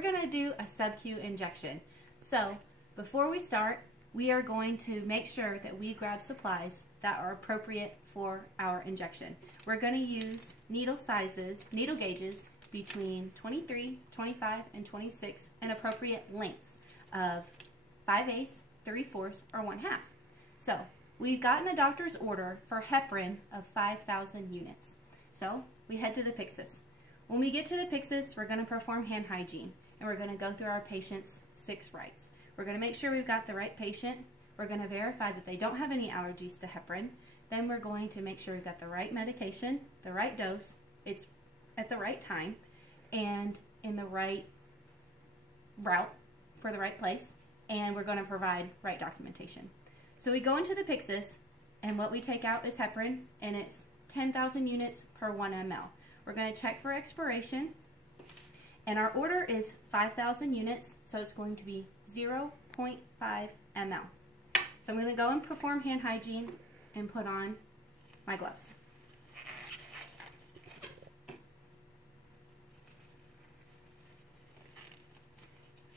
we're going to do a sub-Q injection. So before we start, we are going to make sure that we grab supplies that are appropriate for our injection. We're going to use needle gauges between 23, 25, and 26, and appropriate lengths of 5/8, 3/4, or 1/2. So we've gotten a doctor's order for heparin of 5,000 units. So we head to the Pyxis. When we get to the Pyxis, we're going to perform hand hygiene, and we're going to go through our patient's 6 rights. We're going to make sure we've got the right patient. We're going to verify that they don't have any allergies to heparin. Then we're going to make sure we've got the right medication, the right dose, it's at the right time, and in the right route for the right place, and we're going to provide right documentation. So we go into the Pyxis, and what we take out is heparin, and it's 10,000 units per 1 ml. We're going to check for expiration, and our order is 5,000 units, so it's going to be 0.5 ml. So I'm going to go and perform hand hygiene and put on my gloves.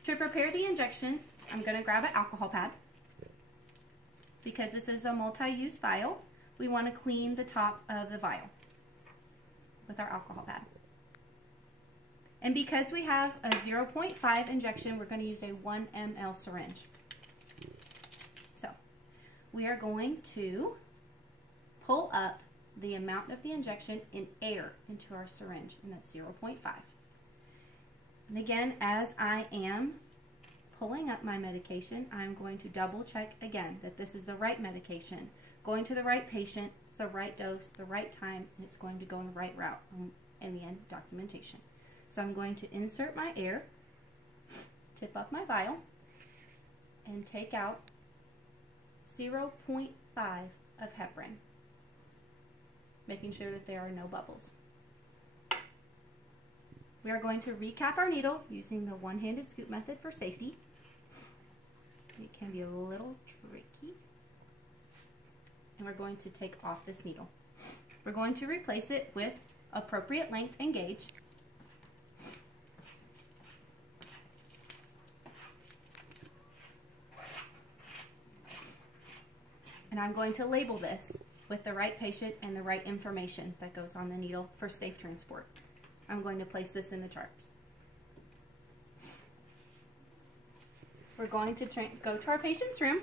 To prepare the injection, I'm going to grab an alcohol pad. Because this is a multi-use vial, we want to clean the top of the vial with our alcohol pad. And because we have a 0.5 injection, we're going to use a 1 ml syringe. So we are going to pull up the amount of the injection in air into our syringe, and that's 0.5. And again, as I am pulling up my medication, I'm going to double check again that this is the right medication, going to the right patient, it's the right dose, the right time, and it's going to go in the right route in the end documentation. So I'm going to insert my air, tip up my vial, and take out 0.5 of heparin, making sure that there are no bubbles. We are going to recap our needle using the one-handed scoop method for safety. It can be a little tricky. And we're going to take off this needle. We're going to replace it with appropriate length and gauge. And I'm going to label this with the right patient and the right information that goes on the needle for safe transport. I'm going to place this in the charts. We're going to go to our patient's room.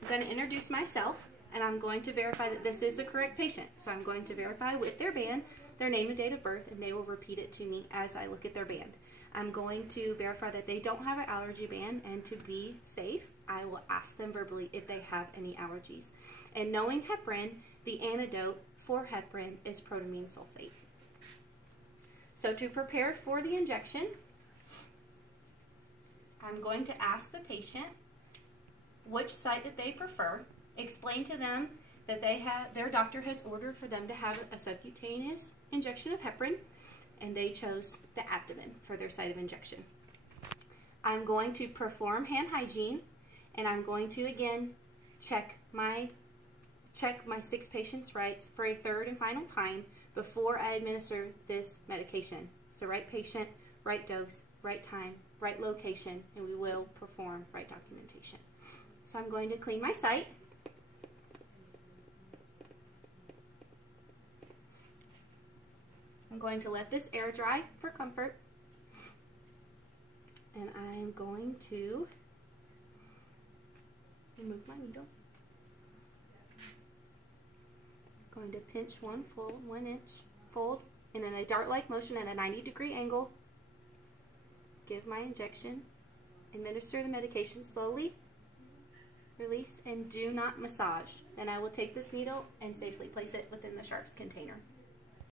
I'm going to introduce myself, and I'm going to verify that this is the correct patient. So I'm going to verify with their band, their name and date of birth, and they will repeat it to me as I look at their band. I'm going to verify that they don't have an allergy band, and to be safe, I will ask them verbally if they have any allergies. And knowing heparin, the antidote for heparin is protamine sulfate. So to prepare for the injection, I'm going to ask the patient which site that they prefer, explain to them that their doctor has ordered for them to have a subcutaneous injection of heparin, and they chose the abdomen for their site of injection. I'm going to perform hand hygiene, and I'm going to again check my 6 patients' rights for a 3rd and final time before I administer this medication. It's the right patient, right dose, right time, right location, and we will perform right documentation. So I'm going to clean my site. I'm going to let this air dry for comfort. And I'm going to remove my needle. Going to pinch 1 inch fold, and in a dart-like motion at a 90-degree angle, give my injection, administer the medication slowly, release, and do not massage. Then I will take this needle and safely place it within the sharps container.